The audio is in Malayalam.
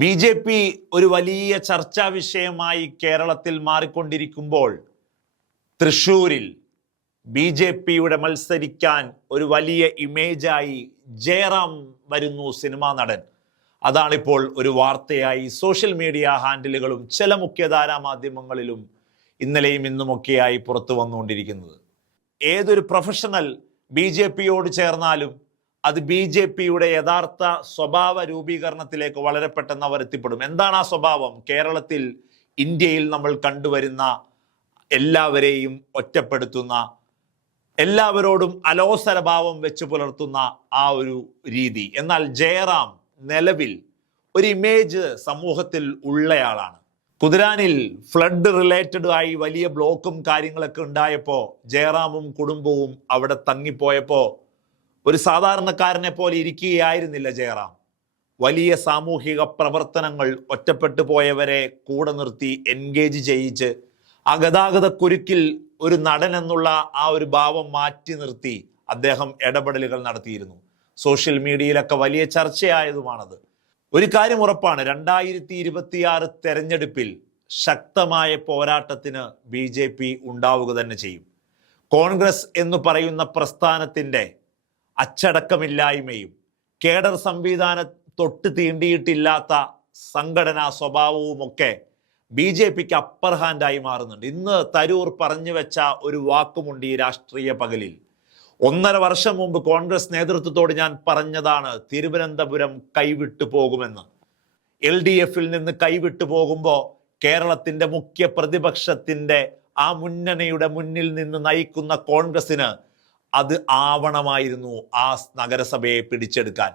BJP ഒരു വലിയ ചർച്ചാ വിഷയമായി കേരളത്തിൽ മാറിക്കൊണ്ടിരിക്കുമ്പോൾ തൃശ്ശൂരിൽ BJPയുടെ മത്സരിക്കാൻ ഒരു വലിയ ഇമേജായി ജയറാം വരുന്നു, സിനിമാ നടൻ. അതാണിപ്പോൾ ഒരു വാർത്തയായി സോഷ്യൽ മീഡിയ ഹാൻഡിലുകളും ചില മുഖ്യധാരാ മാധ്യമങ്ങളിലും ഇന്നലെയും ഇന്നുമൊക്കെയായി പുറത്തു വന്നുകൊണ്ടിരിക്കുന്നത്. ഏതൊരു പ്രൊഫഷണൽ BJPയോട് ചേർന്നാലും അത് BJPയുടെ യഥാർത്ഥ സ്വഭാവ രൂപീകരണത്തിലേക്ക് വളരെ പെട്ടെന്ന് അവർ എത്തിപ്പെടും. എന്താണ് ആ സ്വഭാവം? കേരളത്തിൽ, ഇന്ത്യയിൽ നമ്മൾ കണ്ടുവരുന്ന എല്ലാവരെയും ഒറ്റപ്പെടുത്തുന്ന, എല്ലാവരോടും അലോസരഭാവം വെച്ച് പുലർത്തുന്ന ആ ഒരു രീതി. എന്നാൽ ജയറാം നിലവിൽ ഒരു ഇമേജ് സമൂഹത്തിൽ ഉള്ളയാളാണ്. കുതിരാനിൽ ഫ്ലഡ് റിലേറ്റഡ് ആയി വലിയ ബ്ലോക്കും കാര്യങ്ങളൊക്കെ ഉണ്ടായപ്പോൾ ജയറാമും കുടുംബവും അവിടെ തങ്ങിപ്പോയപ്പോൾ ഒരു സാധാരണക്കാരനെ പോലെ ഇരിക്കുകയായിരുന്നില്ല ജയറാം. വലിയ സാമൂഹിക പ്രവർത്തനങ്ങൾ, ഒറ്റപ്പെട്ടു പോയവരെ കൂടെ നിർത്തി എൻഗേജ് ചെയ്യിച്ച് ആ ഗതാഗത കുരുക്കിൽ ഒരു നടൻ എന്നുള്ള ആ ഒരു ഭാവം മാറ്റി നിർത്തി അദ്ദേഹം ഇടപെടലുകൾ നടത്തിയിരുന്നു. സോഷ്യൽ മീഡിയയിലൊക്കെ വലിയ ചർച്ചയായതുമാണത്. ഒരു കാര്യം ഉറപ്പാണ്, 2026 തെരഞ്ഞെടുപ്പിൽ ശക്തമായ പോരാട്ടത്തിന് BJP ഉണ്ടാവുക തന്നെ ചെയ്യും. കോൺഗ്രസ് എന്ന് പറയുന്ന പ്രസ്ഥാനത്തിൻ്റെ അച്ചടക്കമില്ലായ്മയും കേഡർ സംവിധാനം തൊട്ട് തീണ്ടിയിട്ടില്ലാത്ത സംഘടനാ സ്വഭാവവുമൊക്കെ BJPക്ക് അപ്പർ ഹാൻഡായി മാറുന്നുണ്ട്. ഇന്ന് തരൂർ പറഞ്ഞു വെച്ച ഒരു വാക്കുമുണ്ട് ഈ രാഷ്ട്രീയ പകലിൽ. 1.5 വർഷം മുമ്പ് കോൺഗ്രസ് നേതൃത്വത്തോട് ഞാൻ പറഞ്ഞതാണ് തിരുവനന്തപുരം കൈവിട്ടു പോകുമെന്ന്. LDFിൽ നിന്ന് കൈവിട്ടു പോകുമ്പോൾ കേരളത്തിന്റെ മുഖ്യ പ്രതിപക്ഷത്തിന്റെ ആ മുന്നണിയുടെ മുന്നിൽ നിന്ന് നയിക്കുന്ന കോൺഗ്രസിന് അത് ആവണമായിരുന്നു ആ നഗരസഭയെ പിടിച്ചെടുക്കാൻ.